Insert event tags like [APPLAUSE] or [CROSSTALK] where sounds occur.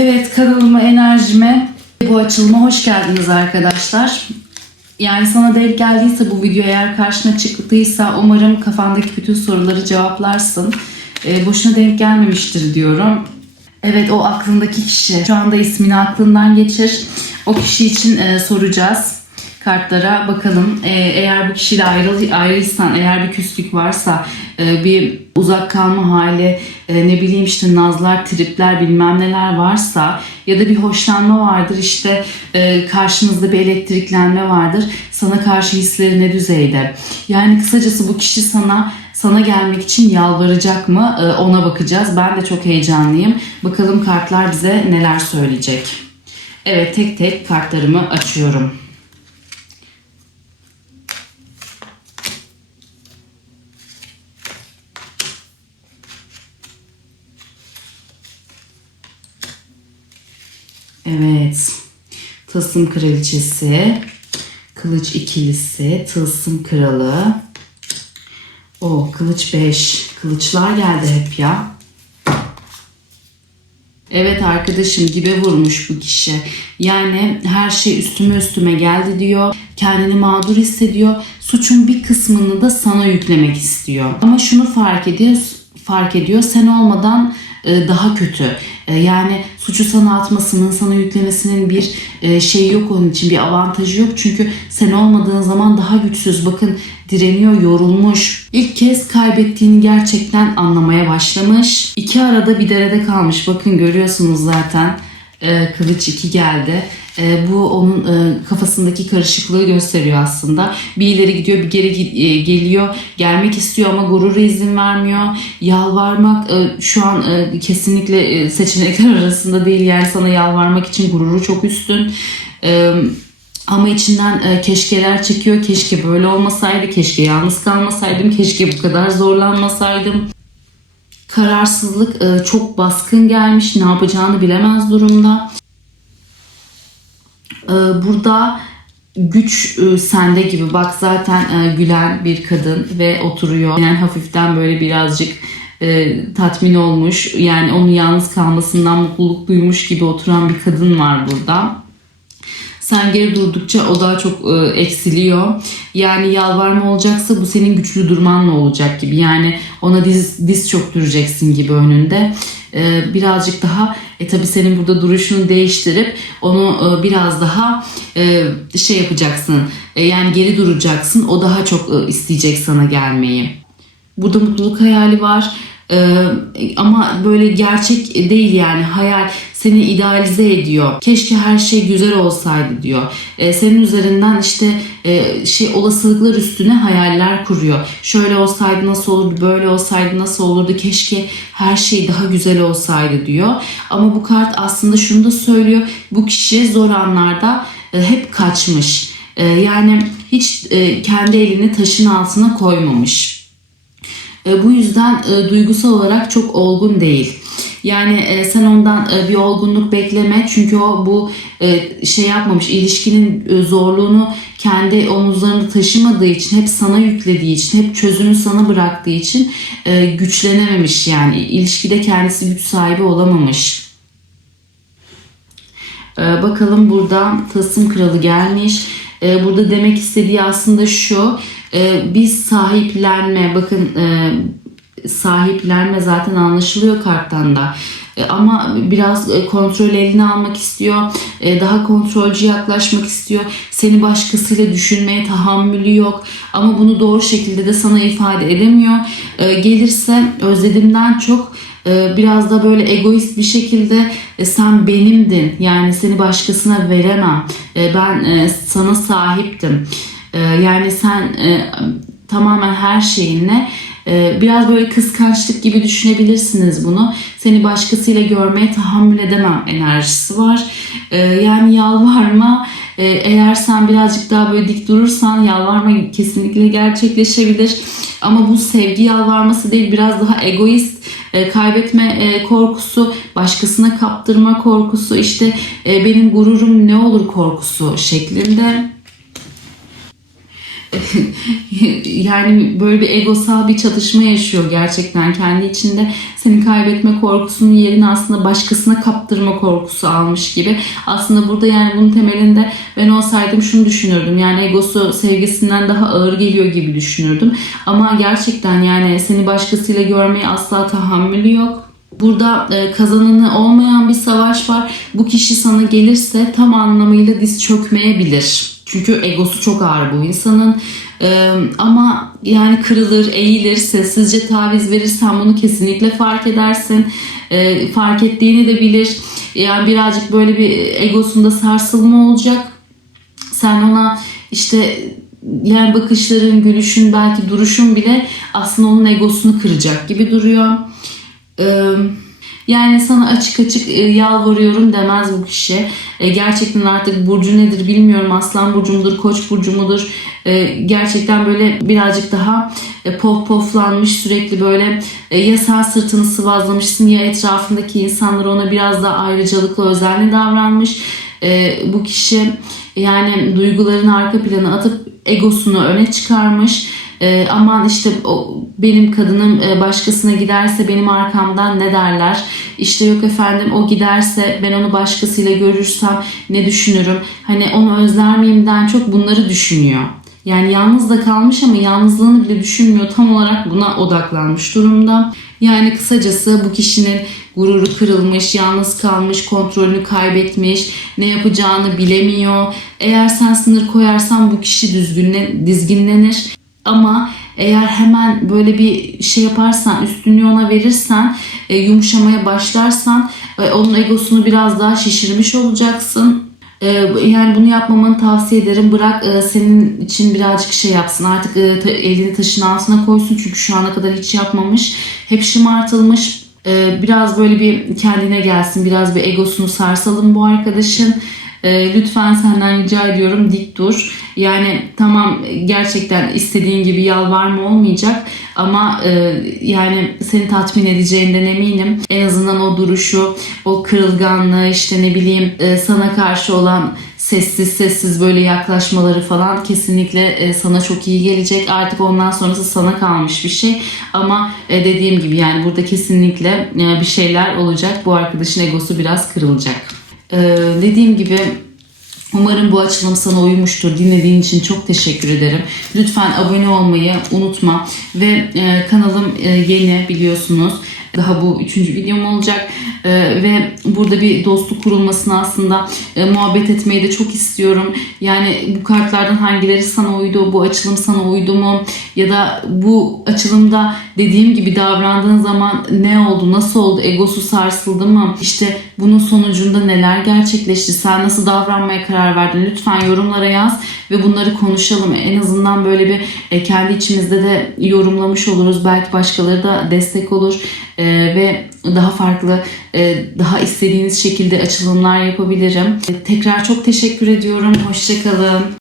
Evet kanalıma, enerjime, bu açılıma hoş geldiniz arkadaşlar. Yani sana denk geldiyse bu video eğer karşına çıktıysa umarım kafandaki bütün soruları cevaplarsın. Ee, boşuna denk gelmemiştir diyorum. Evet o aklındaki kişi. Şu anda ismini aklından geçir. O kişi için e, soracağız kartlara bakalım. Ee, eğer bu kişiyle ayrı, ayrıysan, eğer bir küslük varsa, e, bir uzak kalma hali, e, ne bileyim işte nazlar, tripler bilmem neler varsa ya da bir hoşlanma vardır işte e, karşınızda bir elektriklenme vardır. Sana karşı hisleri ne düzeyde? Yani kısacası bu kişi sana sana gelmek için yalvaracak mı? E, ona bakacağız. Ben de çok heyecanlıyım. Bakalım kartlar bize neler söyleyecek. Evet tek tek kartlarımı açıyorum. Evet. Tılsım kraliçesi, kılıç ikilisi, tılsım kralı. O kılıç 5. Kılıçlar geldi hep ya. Evet arkadaşım dibe vurmuş bu kişi. Yani her şey üstüme üstüme geldi diyor. Kendini mağdur hissediyor. Suçun bir kısmını da sana yüklemek istiyor. Ama şunu fark ediyor, fark ediyor. Sen olmadan daha kötü. E, Yani suçu sana atmasının, sana yüklemesinin bir e, şeyi yok onun için, bir avantajı yok. Çünkü sen olmadığın zaman daha güçsüz. Bakın direniyor, yorulmuş. İlk kez kaybettiğini gerçekten anlamaya başlamış. İki arada bir derede kalmış. Bakın görüyorsunuz zaten. E, Kılıç 2 geldi. E, bu onun e, kafasındaki karışıklığı gösteriyor aslında. Bir ileri gidiyor, bir geri e, geliyor. Gelmek istiyor ama gururu izin vermiyor. Yalvarmak e, şu an e, kesinlikle e, seçenekler [LAUGHS] arasında değil. Yani sana yalvarmak için gururu çok üstün. E, ama içinden e, keşkeler çekiyor. Keşke böyle olmasaydı, keşke yalnız kalmasaydım, keşke bu kadar zorlanmasaydım. Kararsızlık e, çok baskın gelmiş. Ne yapacağını bilemez durumda. Ee, burada güç e, sende gibi bak zaten e, gülen bir kadın ve oturuyor. Yani hafiften böyle birazcık e, tatmin olmuş. Yani onun yalnız kalmasından mutluluk duymuş gibi oturan bir kadın var burada. Sen geri durdukça o daha çok e, eksiliyor. Yani yalvarma olacaksa bu senin güçlü durmanla olacak gibi. Yani ona diz, diz çöktüreceksin gibi önünde. E, birazcık daha e tabi senin burada duruşunu değiştirip onu e, biraz daha e, şey yapacaksın. E, yani geri duracaksın. O daha çok e, isteyecek sana gelmeyi. Burada mutluluk hayali var. Ee, ama böyle gerçek değil yani hayal seni idealize ediyor. Keşke her şey güzel olsaydı diyor. Ee, senin üzerinden işte e, şey olasılıklar üstüne hayaller kuruyor. Şöyle olsaydı nasıl olurdu, böyle olsaydı nasıl olurdu, keşke her şey daha güzel olsaydı diyor. Ama bu kart aslında şunu da söylüyor. Bu kişi zor anlarda e, hep kaçmış. E, yani hiç e, kendi elini taşın altına koymamış. E, bu yüzden e, duygusal olarak çok olgun değil. Yani e, sen ondan e, bir olgunluk bekleme çünkü o bu e, şey yapmamış ilişkinin e, zorluğunu kendi omuzlarında taşımadığı için hep sana yüklediği için hep çözümü sana bıraktığı için e, güçlenememiş yani ilişkide kendisi güç sahibi olamamış. Ee, bakalım burada Tasım Kralı gelmiş. Ee, burada demek istediği aslında şu. E, biz sahiplenme bakın e, sahiplenme zaten anlaşılıyor karttan da. E, ama biraz e, kontrol eline almak istiyor. E, daha kontrolcü yaklaşmak istiyor. Seni başkasıyla düşünmeye tahammülü yok. Ama bunu doğru şekilde de sana ifade edemiyor. E, gelirse özledimden çok e, biraz da böyle egoist bir şekilde e, sen benimdin. Yani seni başkasına veremem. E, ben sana sahiptim. E, yani sen e, tamamen her şeyinle e, biraz böyle kıskançlık gibi düşünebilirsiniz bunu. Seni başkasıyla görmeye tahammül edemem enerjisi var. E, yani yalvarma e, eğer sen birazcık daha böyle dik durursan yalvarma kesinlikle gerçekleşebilir. Ama bu sevgi yalvarması değil biraz daha egoist e, kaybetme korkusu, başkasına kaptırma korkusu, işte benim gururum ne olur korkusu şeklinde. [LAUGHS] yani böyle bir egosal bir çatışma yaşıyor gerçekten kendi içinde. Seni kaybetme korkusunun yerini aslında başkasına kaptırma korkusu almış gibi. Aslında burada yani bunun temelinde ben olsaydım şunu düşünürdüm. Yani egosu sevgisinden daha ağır geliyor gibi düşünürdüm. Ama gerçekten yani seni başkasıyla görmeye asla tahammülü yok. Burada e, kazananı olmayan bir savaş var. Bu kişi sana gelirse tam anlamıyla diz çökmeyebilir. Çünkü egosu çok ağır bu insanın. E, ama yani kırılır, eğilir, sessizce taviz verirsen bunu kesinlikle fark edersin. E, fark ettiğini de bilir. Yani birazcık böyle bir egosunda sarsılma olacak. Sen ona işte yani bakışların, gülüşün, belki duruşun bile aslında onun egosunu kıracak gibi duruyor. Ee, yani sana açık açık e, yalvarıyorum demez bu kişi. E, Gerçekten artık burcu nedir bilmiyorum. Aslan burcu mudur, koç burcu mudur? E, Gerçekten böyle birazcık daha pof poflanmış sürekli böyle ya sen sırtını sıvazlamışsın ya etrafındaki insanlar ona biraz daha ayrıcalıklı özenli davranmış. Bu kişi yani duygularını arka plana atıp egosunu öne çıkarmış. E, aman işte o, benim kadınım e, başkasına giderse benim arkamdan ne derler? İşte yok efendim o giderse ben onu başkasıyla görürsem ne düşünürüm? Hani onu özler miyimden çok bunları düşünüyor. Yani yalnız da kalmış ama yalnızlığını bile düşünmüyor. Tam olarak buna odaklanmış durumda. Yani kısacası bu kişinin gururu kırılmış, yalnız kalmış, kontrolünü kaybetmiş, ne yapacağını bilemiyor. Eğer sen sınır koyarsan bu kişi düzgünle, dizginlenir. Ama eğer hemen böyle bir şey yaparsan, üstünlüğü ona verirsen, e, yumuşamaya başlarsan e, onun egosunu biraz daha şişirmiş olacaksın. E, yani bunu yapmamanı tavsiye ederim. Bırak e, senin için birazcık şey yapsın. Artık e, ta- elini taşın altına koysun. Çünkü şu ana kadar hiç yapmamış. Hep şımartılmış. E, biraz böyle bir kendine gelsin. Biraz bir egosunu sarsalım bu arkadaşın. E, lütfen senden rica ediyorum dik dur. Yani tamam gerçekten istediğin gibi yalvarma olmayacak ama e, yani seni tatmin edeceğinden eminim. En azından o duruşu, o kırılganlığı işte ne bileyim e, sana karşı olan sessiz sessiz böyle yaklaşmaları falan kesinlikle e, sana çok iyi gelecek. Artık ondan sonrası sana kalmış bir şey. Ama e, dediğim gibi yani burada kesinlikle e, bir şeyler olacak. Bu arkadaşın egosu biraz kırılacak. E, dediğim gibi Umarım bu açılım sana uymuştur. Dinlediğin için çok teşekkür ederim. Lütfen abone olmayı unutma. Ve e, kanalım e, yeni biliyorsunuz. Daha bu üçüncü videom olacak. E, ve burada bir dostluk kurulmasını aslında e, muhabbet etmeyi de çok istiyorum. Yani bu kartlardan hangileri sana uydu? Bu açılım sana uydu mu? Ya da bu açılımda dediğim gibi davrandığın zaman ne oldu? Nasıl oldu? Egosu sarsıldı mı? İşte bunun sonucunda neler gerçekleşti? Sen nasıl davranmaya karar verdin? Lütfen yorumlara yaz ve bunları konuşalım. En azından böyle bir e, kendi içimizde de yorumlamış oluruz. Belki başkaları da destek olur E, ve daha farklı, e, daha istediğiniz şekilde açılımlar yapabilirim. Tekrar çok teşekkür ediyorum. Hoşçakalın.